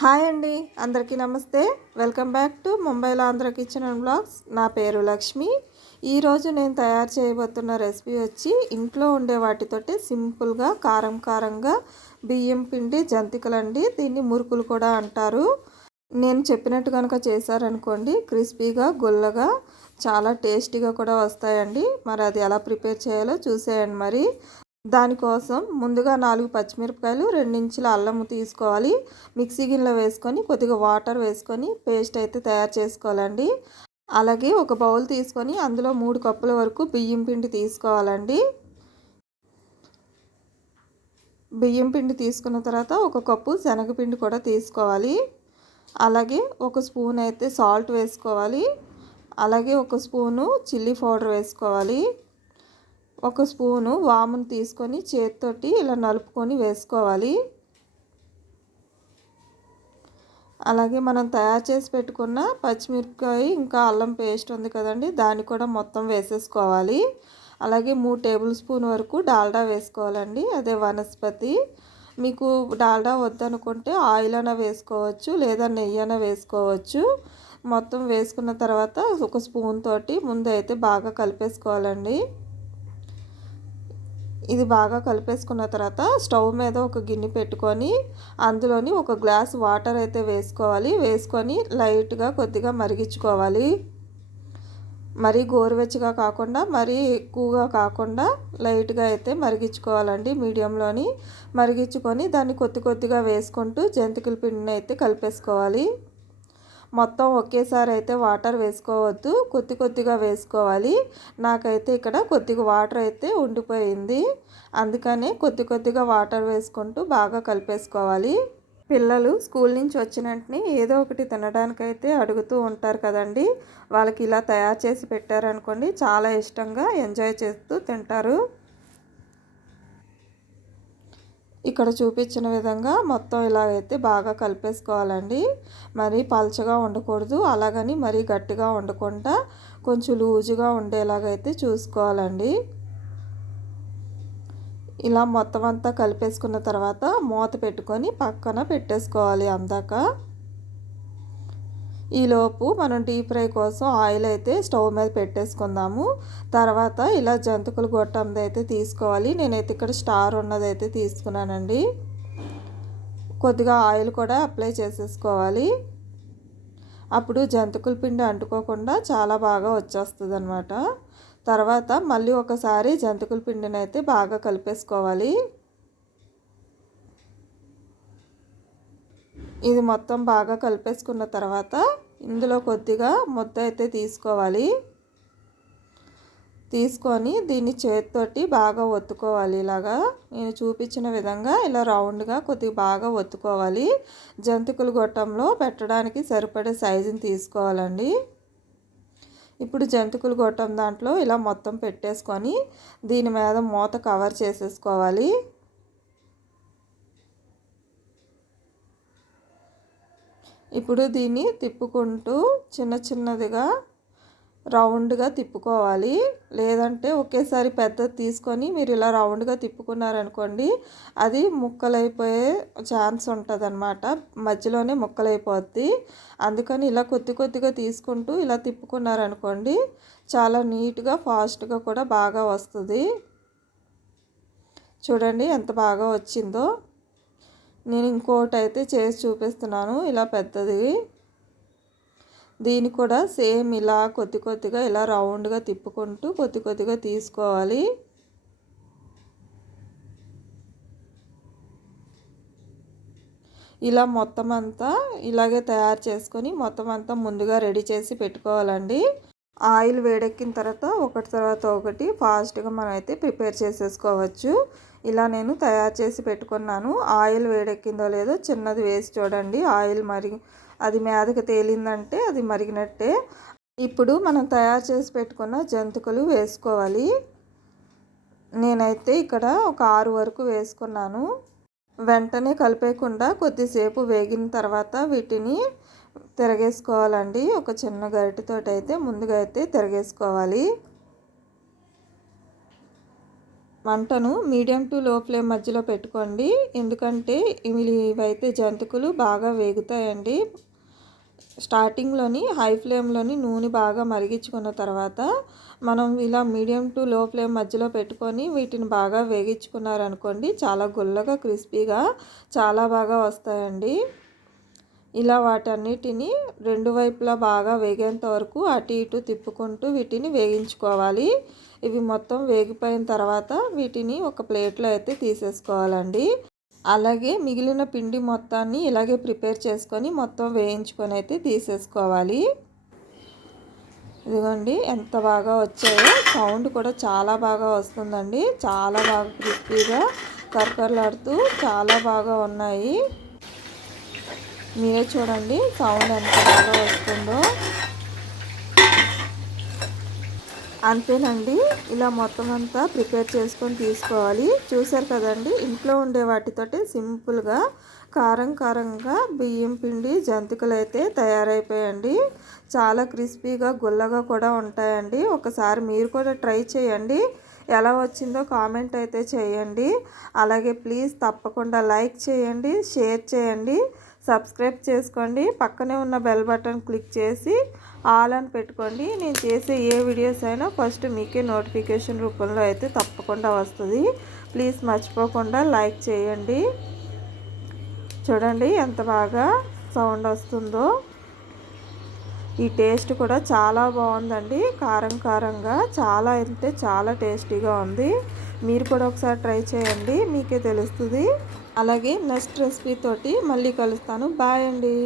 Hi అండి, అందరికీ నమస్తే. వెల్కమ్ బ్యాక్ టు ముంబైలో ఆంధ్ర కిచెన్ అండ్ బ్లాగ్స్. నా పేరు లక్ష్మి. ఈరోజు నేను తయారు చేయబోతున్న రెసిపీ వచ్చి ఇంట్లో ఉండే వాటితోటి సింపుల్గా కారంగా బియ్యం పిండి జంతికలండి. దీన్ని మురుకులు కూడా అంటారు. నేను చెప్పినట్టు కనుక చేశారనుకోండి, క్రిస్పీగా గుల్లగా చాలా టేస్టీగా కూడా వస్తాయండి. మరి అది ఎలా ప్రిపేర్ చేయాలో చూసేయండి. మరి దానికోసం ముందుగా 4 పచ్చిమిరపకాయలు, 2 ఇంచుల అల్లము తీసుకోవాలి. మిక్సీ గిన్నెలో వేసుకొని కొద్దిగా వాటర్ వేసుకొని పేస్ట్ అయితే తయారు చేసుకోవాలండి. అలాగే ఒక బౌల్ తీసుకొని అందులో 3 కప్పుల వరకు బియ్యం పిండి తీసుకోవాలండి. బియ్యం పిండి తీసుకున్న తర్వాత ఒక కప్పు శనగపిండి కూడా తీసుకోవాలి. అలాగే ఒక స్పూన్ అయితే సాల్ట్ వేసుకోవాలి. అలాగే ఒక స్పూను చిల్లీ పౌడర్ వేసుకోవాలి. ఒక స్పూను వామును తీసుకొని చేతితోటి ఇలా నలుపుకొని వేసుకోవాలి. అలాగే మనం తయారు చేసి పెట్టుకున్న పచ్చిమిరపకాయ ఇంకా అల్లం పేస్ట్ ఉంది కదండి, దాన్ని కూడా మొత్తం వేసేసుకోవాలి. అలాగే 3 టేబుల్ స్పూన్ వరకు డాల్డా వేసుకోవాలండి. అదే వనస్పతి. మీకు డాల్డా వద్దనుకుంటే ఆయిల్ అయినా వేసుకోవచ్చు, లేదా నెయ్యి అయినా వేసుకోవచ్చు. మొత్తం వేసుకున్న తర్వాత ఒక స్పూన్ తోటి ముందు అయితే బాగా కలిపేసుకోవాలండి. ఇది బాగా కలిపేసుకున్న తర్వాత స్టవ్ మీద ఒక గిన్నె పెట్టుకొని అందులోని ఒక గ్లాస్ వాటర్ అయితే వేసుకోవాలి. వేసుకొని లైట్గా కొద్దిగా మరిగించుకోవాలి. మరీ గోరువెచ్చగా కాకుండా మరీ ఎక్కువగా కాకుండా లైట్గా అయితే మరిగించుకోవాలండి. మీడియంలోని మరిగించుకొని దాన్ని కొద్దిగా వేసుకుంటూ జంతికల పిండిని అయితే కలిపేసుకోవాలి. మొత్తం ఒకేసారి అయితే వాటర్ వేసుకోవద్దు, కొద్దిగా వేసుకోవాలి. నాకైతే ఇక్కడ కొద్దిగా వాటర్ అయితే ఉండిపోయింది. అందుకనే కొద్దిగా వాటర్ వేసుకుంటూ బాగా కలిపేసుకోవాలి. పిల్లలు స్కూల్ నుంచి వచ్చిన వెంటనే ఏదో ఒకటి తినడానికైతే అడుగుతూ ఉంటారు కదండి. వాళ్ళకి ఇలా తయారు చేసి పెట్టారనుకోండి, చాలా ఇష్టంగా ఎంజాయ్ చేస్తూ తింటారు. ఇక్కడ చూపించిన విధంగా మొత్తం ఇలాగైతే బాగా కలిపేసుకోవాలండి. మరీ పల్చగా ఉండకూడదు, అలాగని మరీ గట్టిగా ఉండకుండా కొంచెం లూజుగా ఉండేలాగైతే చూసుకోవాలండి. ఇలా మొత్తం అంతా కలిపేసుకున్న తర్వాత మూత పెట్టుకొని పక్కన పెట్టేసుకోవాలి అందాక. ఈలోపు మనం డీప్ ఫ్రై కోసం ఆయిల్ అయితే స్టవ్ మీద పెట్టేసుకుందాము. తర్వాత ఇలా జంతికలు గొట్టంది అయితే తీసుకోవాలి. నేనైతే ఇక్కడ స్టార్ ఉన్నదైతే తీసుకున్నానండి. కొద్దిగా ఆయిల్ కూడా అప్లై చేసేసుకోవాలి. అప్పుడు జంతికల పిండి అంటుకోకుండా చాలా బాగా వచ్చేస్తుంది అన్నమాట. తర్వాత మళ్ళీ ఒకసారి జంతికల పిండిని అయితే బాగా కలిపేసుకోవాలి. ఇది మొత్తం బాగా కలిపేసుకున్న తర్వాత ఇందులో కొద్దిగా ముద్ద అయితే తీసుకోవాలి. తీసుకొని దీన్ని చేతితోటి బాగా ఒత్తుకోవాలి. ఇలాగా నేను చూపించిన విధంగా ఇలా రౌండ్గా కొద్దిగా బాగా ఒత్తుకోవాలి. జంతికల గొట్టంలో పెట్టడానికి సరిపడే సైజుని తీసుకోవాలండి. ఇప్పుడు జంతికల గొట్టం దాంట్లో ఇలా మొత్తం పెట్టేసుకొని దీని మీద మూత కవర్ చేసేసుకోవాలి. ఇప్పుడు దీన్ని తిప్పుకుంటూ చిన్నదిగా రౌండ్గా తిప్పుకోవాలి. లేదంటే ఒకేసారి పెద్దది తీసుకొని మీరు ఇలా రౌండ్గా తిప్పుకున్నారనుకోండి, అది ముక్కలైపోయే ఛాన్స్ ఉంటుంది అన్నమాట. మధ్యలోనే ముక్కలైపోద్ది. అందుకని ఇలా కొద్దిగా తీసుకుంటూ ఇలా తిప్పుకున్నారనుకోండి, చాలా నీట్గా ఫాస్ట్గా కూడా బాగా వస్తుంది. చూడండి ఎంత బాగా వచ్చిందో. నేను ఇంకోటి అయితే చేసి చూపిస్తున్నాను ఇలా పెద్దది. దీన్ని కూడా సేమ్ ఇలా కొద్దిగా ఇలా రౌండ్గా తిప్పుకుంటూ కొద్దిగా తీసుకోవాలి. ఇలా మొత్తం అంతా ఇలాగే తయారు చేసుకొని మొత్తం అంతా ముందుగా రెడీ చేసి పెట్టుకోవాలండి. ఆయిల్ వేడెక్కిన తర్వాత ఒకటి తర్వాత ఒకటి ఫాస్ట్గా మనం అయితే ప్రిపేర్ చేసేసుకోవచ్చు. ఇలా నేను తయారు చేసి పెట్టుకున్నాను. ఆయిల్ వేడెక్కిందో లేదో చిన్నది వేసి చూడండి. ఆయిల్ అది మీదకి తేలిందంటే అది మరిగినట్టే. ఇప్పుడు మనం తయారు చేసి పెట్టుకున్న జంతికలు వేసుకోవాలి. నేనైతే ఇక్కడ ఒక 6 వరకు వేసుకున్నాను. వెంటనే కలిపేయకుండా కొద్దిసేపు వేగిన తర్వాత వీటిని తిరగేసుకోవాలండి. ఒక చిన్న గరిటెతోటి అయితే ముందుగా అయితే తిరగేసుకోవాలి. మంటను మీడియం టు లో ఫ్లేమ్ మధ్యలో పెట్టుకోండి. ఎందుకంటే ఇవైతే జంతికలు బాగా వేగుతాయండి. స్టార్టింగ్లోని హై ఫ్లేమ్లోని నూనె బాగా మరిగించుకున్న తర్వాత మనం ఇలా మీడియం టు లో ఫ్లేమ్ మధ్యలో పెట్టుకొని వీటిని బాగా వేగించుకున్నారనుకోండి, చాలా గుల్లగా క్రిస్పీగా చాలా బాగా వస్తాయండి. ఇలా వాటన్నిటిని రెండు వైపులా బాగా వేగేంత వరకు అటు ఇటు తిప్పుకుంటూ వీటిని వేగించుకోవాలి. ఇవి మొత్తం వేగిపోయిన తర్వాత వీటిని ఒక ప్లేట్లో అయితే తీసేసుకోవాలండి. అలాగే మిగిలిన పిండి మొత్తాన్ని ఇలాగే ప్రిపేర్ చేసుకొని మొత్తం వేయించుకొని అయితే తీసేసుకోవాలి. ఇదిగోండి ఎంత బాగా వచ్చాయో, సౌండ్ కూడా చాలా బాగా వస్తుందండి. చాలా బాగా క్రిస్పీగా కరకరలాడుతూ చాలా బాగా ఉన్నాయి. మీరే చూడండి సౌండ్ ఎంత బాగా వస్తుందో. అంతేనండి, ఇలా మొత్తం అంతా ప్రిపేర్ చేసుకొని తీసుకోవాలి. చూసారు కదండి, ఇంట్లో ఉండే వాటితోటి సింపుల్గా కారంగా బియ్యం పిండి జంతికలు అయితే తయారైపోయండి. చాలా క్రిస్పీగా గుల్లగా కూడా ఉంటాయండి. ఒకసారి మీరు కూడా ట్రై చేయండి. ఎలా వచ్చిందో కామెంట్ అయితే చేయండి. అలాగే ప్లీజ్ తప్పకుండా లైక్ చేయండి, షేర్ చేయండి, సబ్స్క్రైబ్ చేసుకోండి. పక్కనే ఉన్న బెల్ బటన్ క్లిక్ చేసి ఆల్ అని పెట్టుకోండి. నేను చేసే ఏ వీడియోస్ అయినా ఫస్ట్ మీకే నోటిఫికేషన్ రూపంలో అయితే తప్పకుండా వస్తుంది. ప్లీజ్ మర్చిపోకుండా లైక్ చేయండి. చూడండి ఎంత బాగా సౌండ్ వస్తుందో. ఈ టేస్ట్ కూడా చాలా బాగుందండి. కారంగా చాలా అంటే చాలా టేస్టీగా ఉంది. మీరు కూడా ఒకసారి ట్రై చేయండి, మీకే తెలుస్తుంది. అలాగే నెక్స్ట్ రెసిపీ తోటి మళ్ళీ కలుస్తాను. బాయ్ అండి.